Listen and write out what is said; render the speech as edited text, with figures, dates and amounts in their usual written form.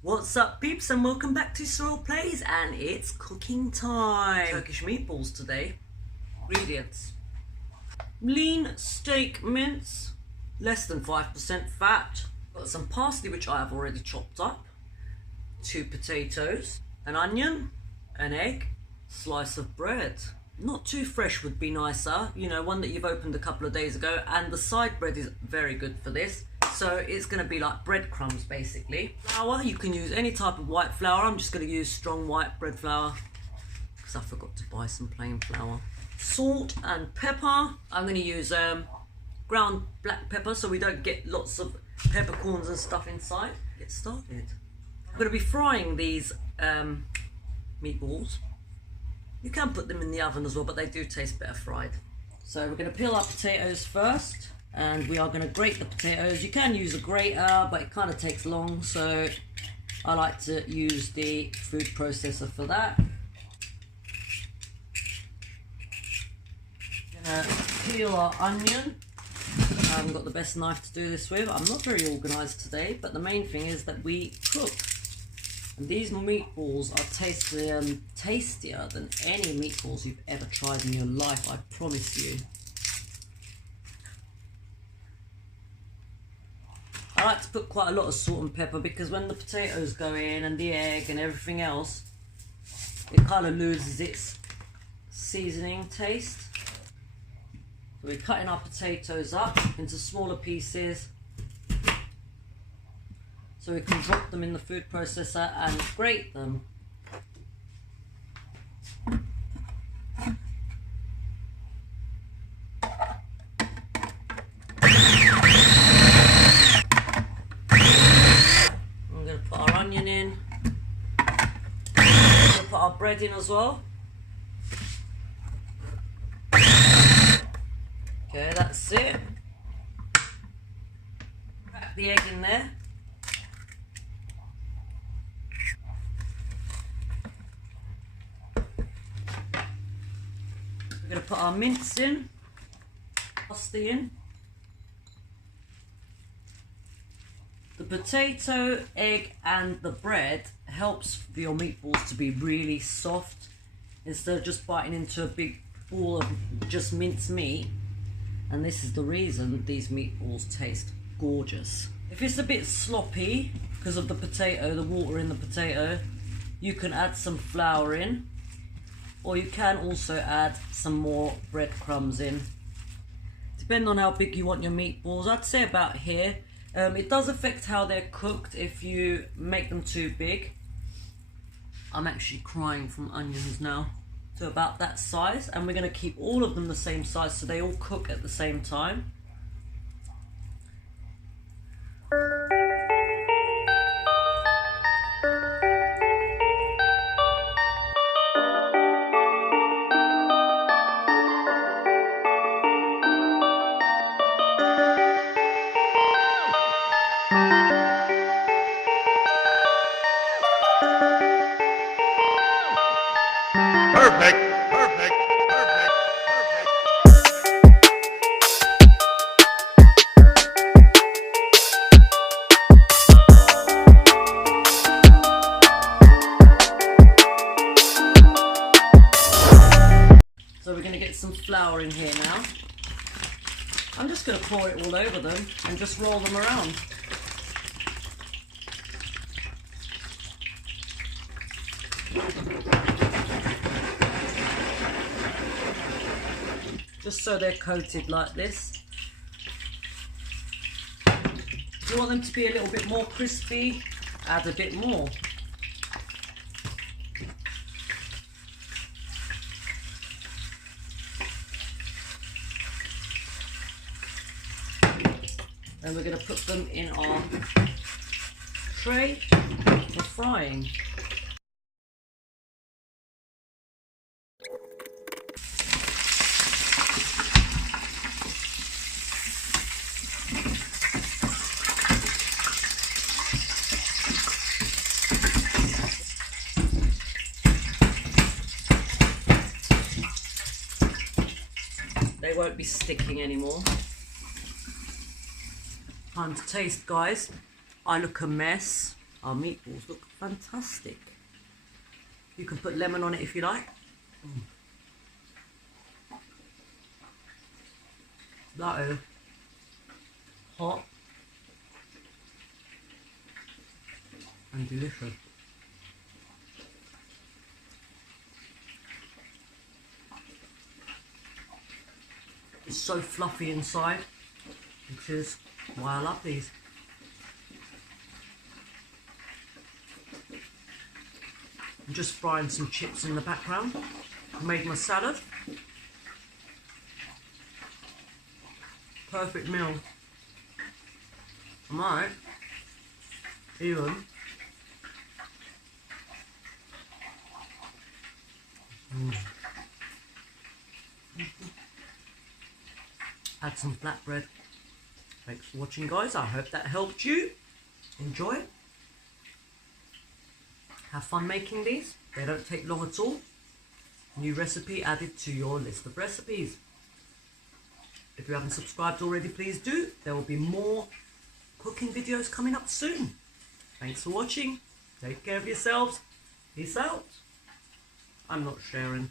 What's up, peeps, and welcome back to Sorrel Plays, and it's cooking time. Turkish meatballs today. Ingredients: lean steak mince, less than 5% fat. Got some parsley which I have already chopped up, 2 potatoes, an onion, an egg, slice of bread. Not too fresh would be nicer, you know, one that you've opened a couple of days ago, and the side bread is very good for this. So it's going to be like breadcrumbs basically. Flour, you can use any type of white flour. I'm just going to use strong white bread flour because I forgot to buy some plain flour. Salt and pepper. I'm going to use ground black pepper so we don't get lots of peppercorns and stuff inside. Get started. I'm going to be frying these meatballs. You can put them in the oven as well, but they do taste better fried. So we're going to peel our potatoes first. And we are going to grate the potatoes. You can use a grater, but it kind of takes long, so I like to use the food processor for that. Going to peel our onion. I haven't got the best knife to do this with. I'm not very organised today, but the main thing is that we cook. And these meatballs are tastier than any meatballs you've ever tried in your life, I promise you. I like to put quite a lot of salt and pepper because when the potatoes go in and the egg and everything else, it kind of loses its seasoning taste. So we're cutting our potatoes up into smaller pieces so we can drop them in the food processor and grate them. Put our bread in as well. Okay, that's it. Crack the egg in there. We're going to put our mince in, parsley in. The potato, egg and the bread helps for your meatballs to be really soft instead of just biting into a big ball of just minced meat. And this is the reason these meatballs taste gorgeous. If it's a bit sloppy because of the potato, the water in the potato, you can add some flour in, or you can also add some more breadcrumbs in. Depending on how big you want your meatballs, I'd say about here. It does affect how they're cooked if you make them too big. I'm actually crying from onions now. To about that size, and we're going to keep all of them the same size so they all cook at the same time. Perfect, perfect, perfect, perfect. So we're going to get some flour in here now. I'm just going to pour it all over them and just roll them around. Just so they're coated like this. If you want them to be a little bit more crispy, add a bit more. Then we're going to put them in our tray for frying. They won't be sticking anymore. Time to taste, guys. I look a mess. our meatballs look fantastic. You can put lemon on it if you like. That is hot and delicious. It's so fluffy inside, which is why I love these. I'm just frying some chips in the background. I made my salad. Perfect meal. I might even add some flatbread. Thanks for watching, guys. I hope that helped you. Enjoy. Have fun making these. They don't take long at all. New recipe added to your list of recipes. If you haven't subscribed already, please do. There will be more cooking videos coming up soon. Thanks for watching. Take care of yourselves. Peace out. I'm not sharing.